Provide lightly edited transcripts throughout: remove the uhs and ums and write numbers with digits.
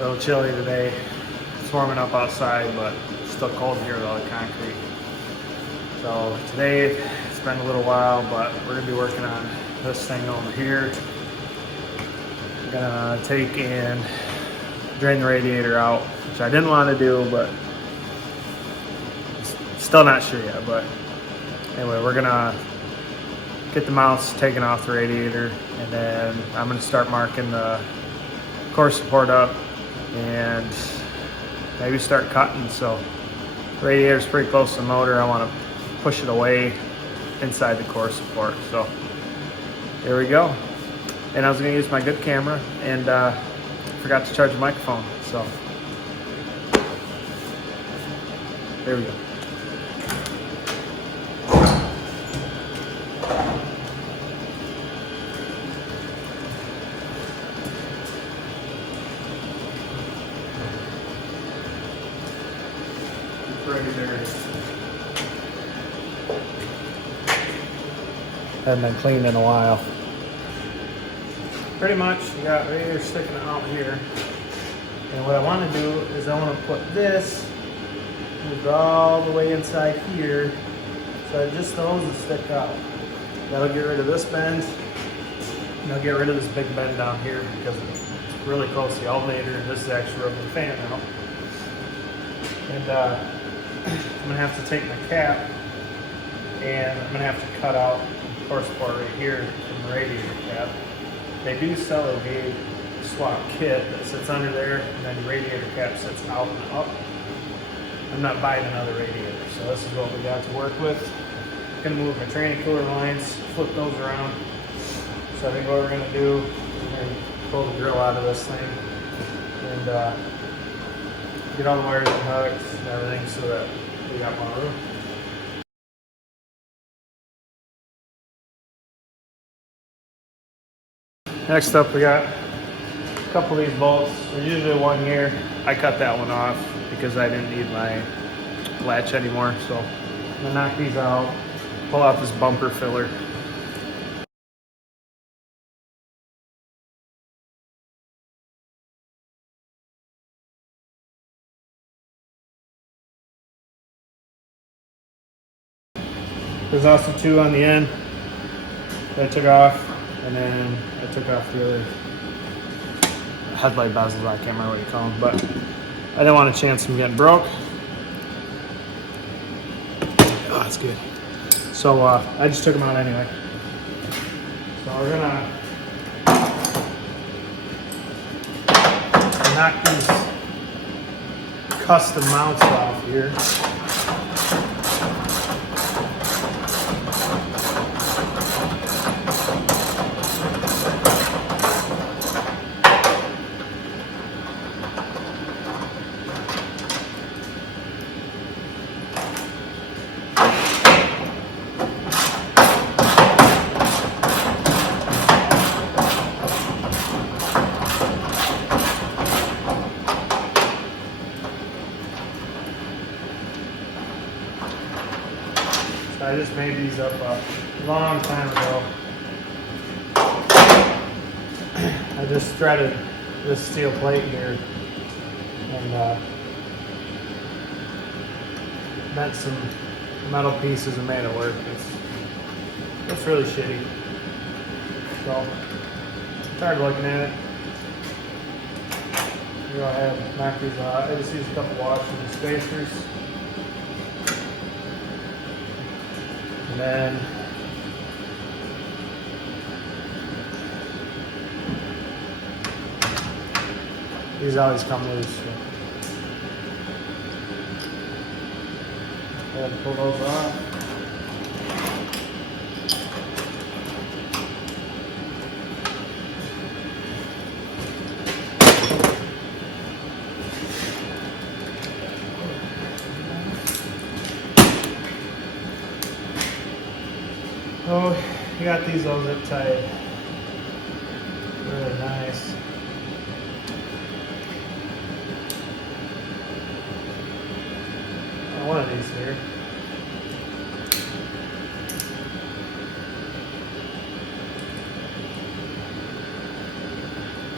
A little chilly today. It's warming up outside, but it's still cold here with all the concrete. So today it's been a little while, but we're gonna be working on this thing over here. I'm gonna take and drain the radiator out, which I didn't want to do, but still not sure yet. But anyway, we're gonna get the mounts taken off the radiator, and then I'm gonna start marking the core support up and maybe start cutting. So the radiator's pretty close to the motor. I want to push it away inside the core support. So there we go. And I was going to use my good camera and forgot to charge the microphone. So there we go. Hadn't been cleaned in a while. Pretty much, you got radiator sticking out here. And what I want to do is I want to put this, move all the way inside here, so that just the hoses stick out. That'll get rid of this bend, and I'll get rid of this big bend down here because it's really close to the alternator, and this is actually rubbing the fan now. And I'm gonna have to take my cap, and I'm gonna have to cut out the core support right here from the radiator cap. They do sell a gauge swap kit that sits under there, and then the radiator cap sits out and up. I'm not buying another radiator, so this is what we got to work with. I'm gonna move my training cooler lines, flip those around. So I think what we're gonna do is we're gonna pull the drill out of this thing and get all the wires and hooks and everything so that we got more room. Next up, we got a couple of these bolts. There's usually one here. I cut that one off because I didn't need my latch anymore. So I'm gonna knock these out, pull out this bumper filler. There's also two on the end that I took off, and then I took off the other headlight bezels. I can't remember what you call them, but I didn't want a chance of them getting broke. Oh, that's good. So I just took them out anyway. So we're gonna knock these custom mounts off here. I just made these up a long time ago. I just threaded this steel plate here and bent some metal pieces and made it work. It's really shitty. So, tired of looking at it. Go ahead and knock these out. I just use a couple washers and spacers. And then these always come loose. So go ahead and pull those off. Oh, you got these all zip tied. Really nice. One of these here.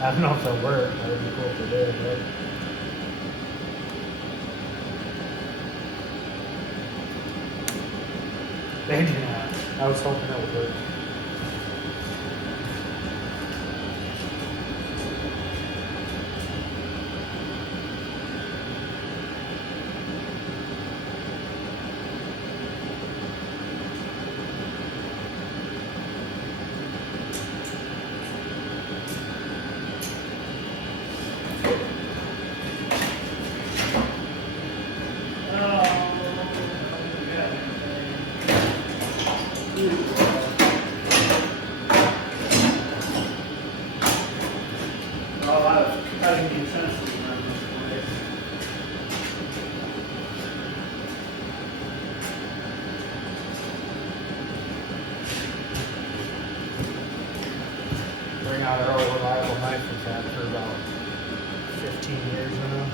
I don't know if they'll work. That would be cool if they did, but They did not. I was hoping that would work. A lot of cutting the utensils around this place. Bring out our old reliable knife we've had for about 15 years now.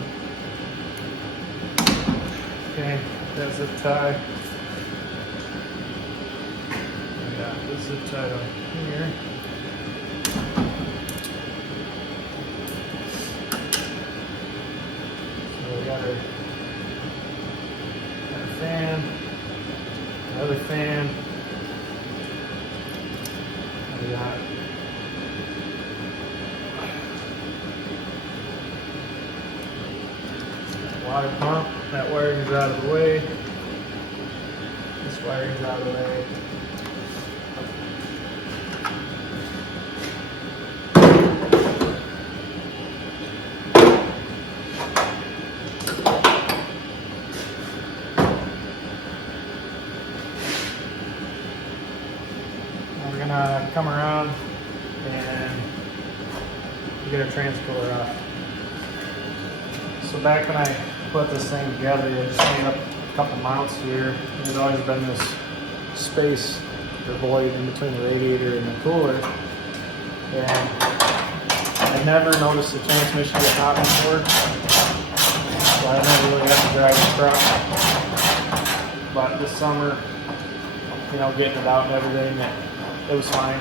Okay, that zip tie. We got this zip tied on here. We got our fan, another fan. We got water pump. That wiring's out of the way. This wiring's out of the way. We're gonna come around and get our transcooler off. So back when I put this thing together, I just made up a couple mounts here. There's always been this space or void in between the radiator and the cooler. And I never noticed the transmission get hot before, so I never really had to drive the truck. But this summer, you know, getting it out and everything, it was fine.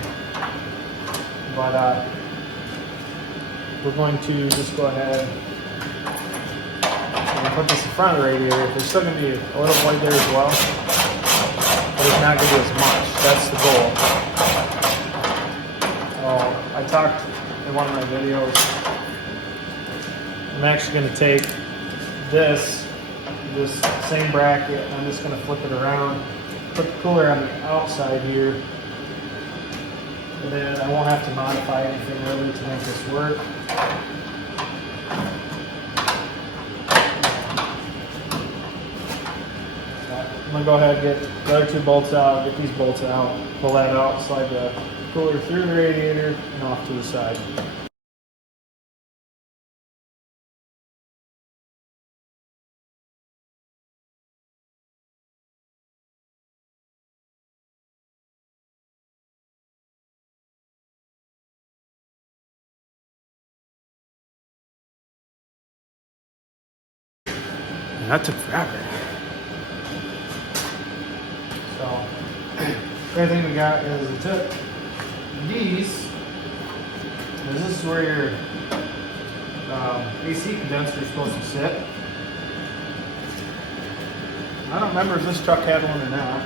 But we're going to just go ahead and put this in front of the radiator. There's still going to be a little void there as well, but it's not going to be as much. That's the goal. I talked in one of my videos, I'm actually going to take this same bracket, and I'm just going to flip it around, put the cooler on the outside here, and then I won't have to modify anything really to make this work. I'm going to go ahead and get the other two bolts out, get these bolts out, pull that out, slide the cooler through the radiator and off to the side. And that took forever. So, everything we got is we took these, and this is where your AC condenser is supposed to sit. I don't remember if this truck had one or not,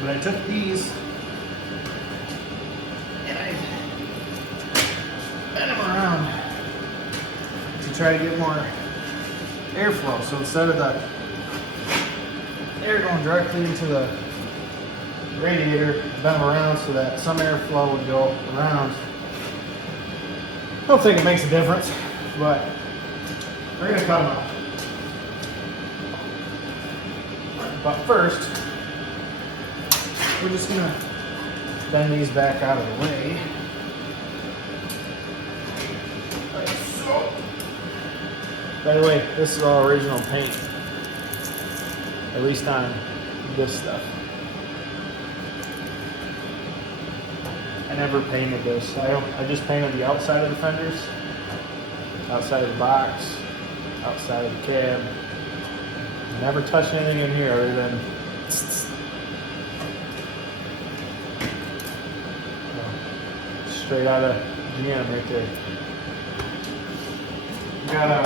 but I took these and I bent them around to try to get more airflow. So instead of the air going directly into the radiator, bend them around so that some airflow would go around. I don't think it makes a difference, but we're going to cut them out. But first, we're just going to bend these back out of the way. Like so. By the way, this is all original paint. At least on this stuff. I never painted this. I just painted the outside of the fenders, outside of the box, outside of the cab. Never touched anything in here other than straight out of GM right there. We got a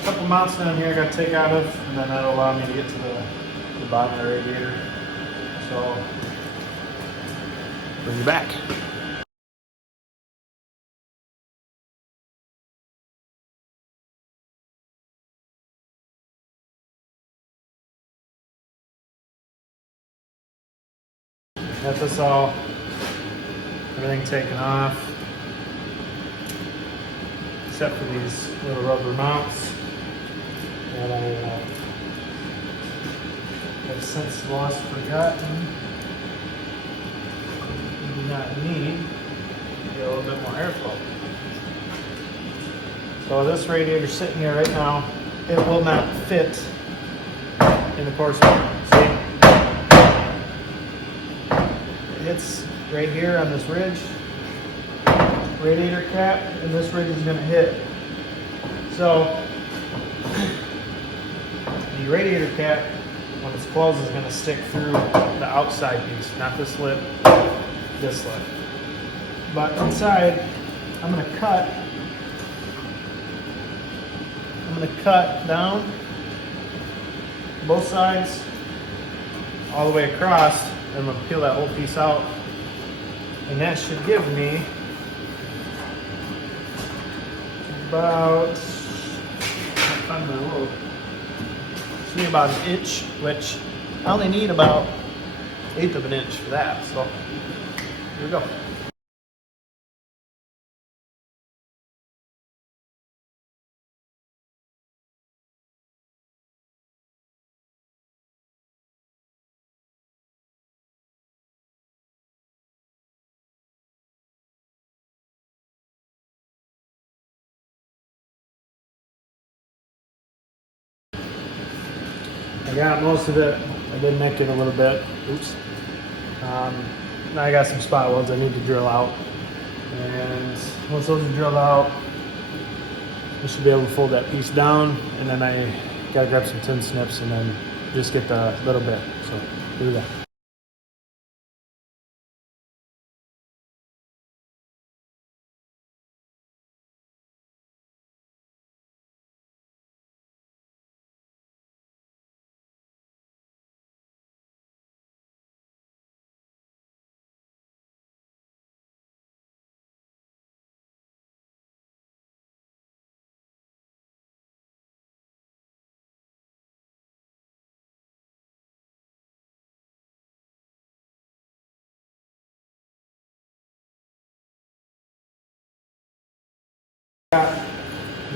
a couple mounts down here I got to take out of, and then that'll allow me to get to the bottom of the radiator. So, bring you back. Got this all, everything taken off, except for these little rubber mounts that I have since lost, forgotten. We do not need to get a little bit more airflow. So this radiator sitting here right now, it will not fit in the course. See? Hits right here on this ridge, radiator cap, and this ridge is going to hit. So the radiator cap, when it's closed, is going to stick through the outside piece, not this lip, this lip. But inside, I'm going to cut down both sides all the way across. I'm going to peel that whole piece out, and that should give me about, it's me about an inch, which I only need about 1/8 of an inch for that. So here we go. I got most of it. I did nick it a little bit. Oops. Now I got some spot welds I need to drill out. And once those are drilled out, I should be able to fold that piece down. And then I gotta grab some tin snips and then just get the little bit. So here we go.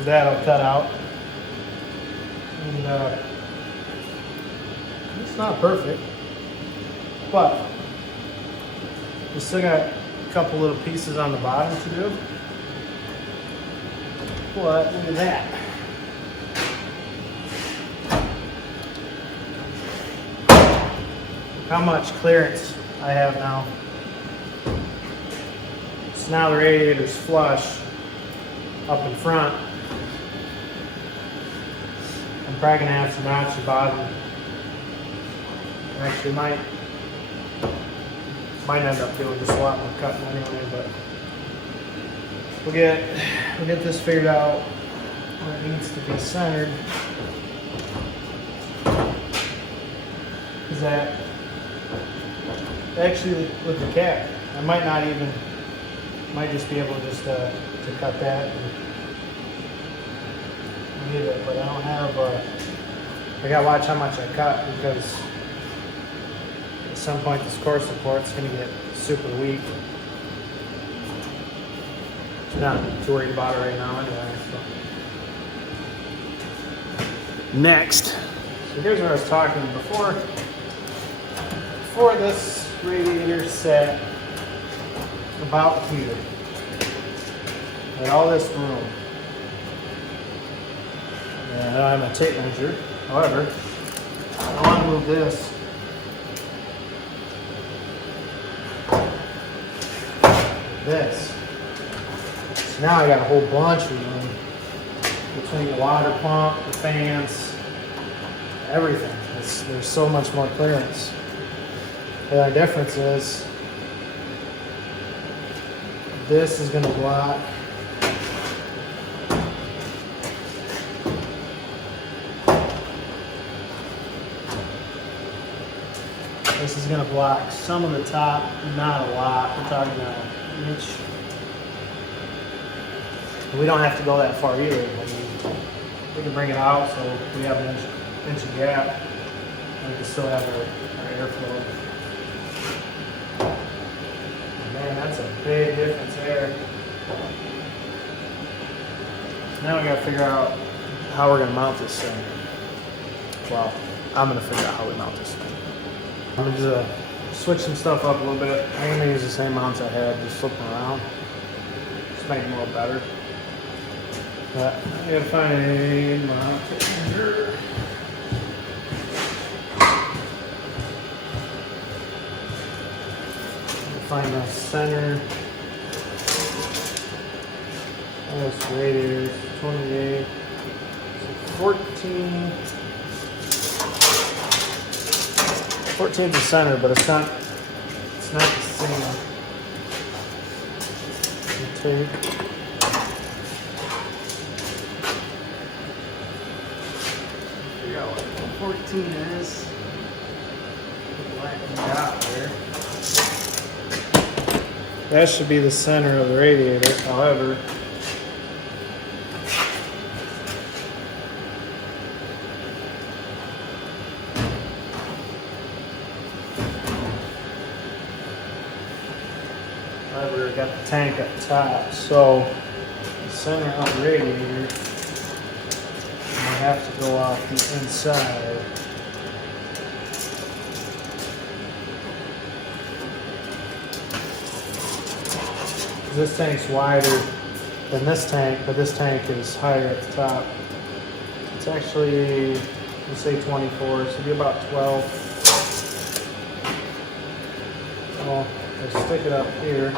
That'll cut out, and it's not perfect, but we still got a couple little pieces on the bottom to do. But look at that. How much clearance I have now. So now the radiator's flush up in front. I'm probably gonna have to notch the bottom. Actually, might end up doing just a lot more cutting anyway, but we'll get this figured out where it needs to be centered. Is that actually with the cap? I might just be able just to cut that and leave it, but I don't have. I gotta watch how much I cut, because at some point this core support's gonna get super weak. I'm not too worried about it right now anyway. So. Next, so here's what I was talking before this radiator set about here. And all this room. And I don't have my tape measure. However, I want to move this. So now I got a whole bunch of room between the water pump, the fans, everything. There's so much more clearance. The only difference is this is going to block this is going to block some of the top, not a lot. We're talking an inch. We don't have to go that far either. I mean, we can bring it out so we have an inch of gap, and we can still have our airflow. Man, that's a big difference there. Now we got to figure out how we're going to mount this thing. Well, I'm going to figure out how we mount this thing. I'm going to switch some stuff up a little bit. I'm going to use the same mounts I had, just flip them around. Just make them a little better. But I got to find a mount here. Find the center. This radiator is 28. So 14. 14 is the center, but it's not the same. Tape. Figure out what 14 is. Out there. That should be the center of the radiator, however. We got the tank up top, so the center of the radiator will have to go off the inside. This tank's wider than this tank, but this tank is higher at the top. It's actually, let's say 24, so it'll be about 12. So I stick it up here.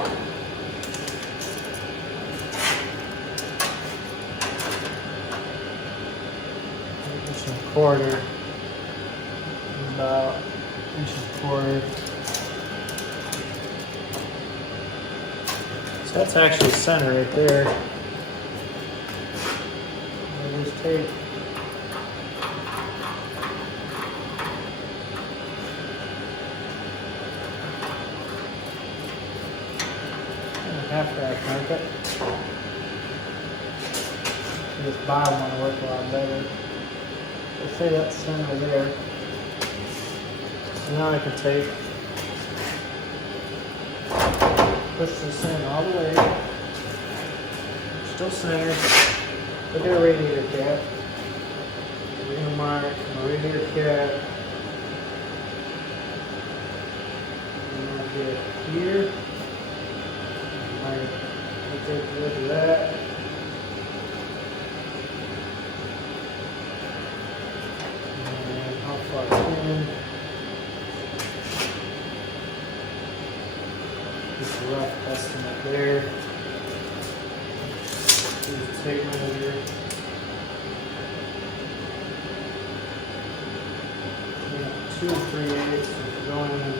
Inch and a quarter. About inch and a quarter. So that's actually center right there. There's tape. Half rack market. This bottom one will work a lot better. Let's say that's center there. So now I can take, push this in all the way. Still centered. Look at a radiator cap. We're going to mark my radiator cap. I'm going to get here. I'll take a look at that. And how far in. Just a rough estimate there. Here's the tape measure. Yeah, 2 3/8 is going in.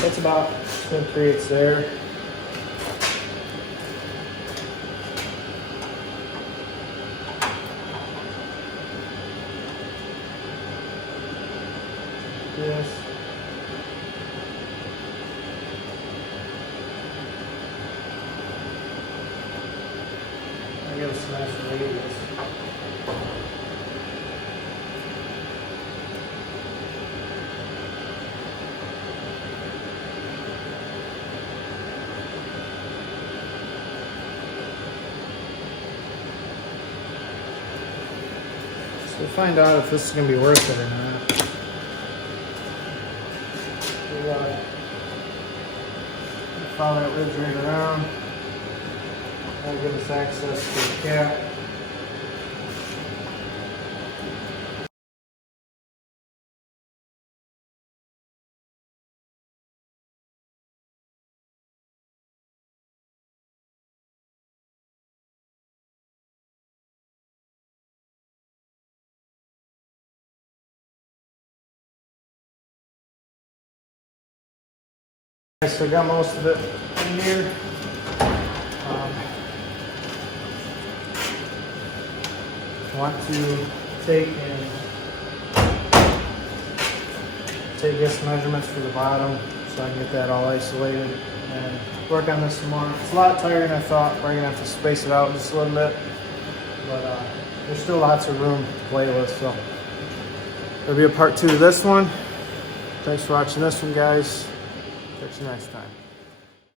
That's about 2 3/8 there. Yes. I got a smash radius. We'll find out if this is going to be worth it or not. We'll follow that ridge right around. That'll give us access to the cap. So I got most of it in here. Want to take this measurements for the bottom so I can get that all isolated and work on this some more. It's a lot tighter than I thought. We're gonna have to space it out just a little bit, but there's still lots of room to play with. So there'll be a part 2 to this one. Thanks for watching this one, guys. Catch you next time.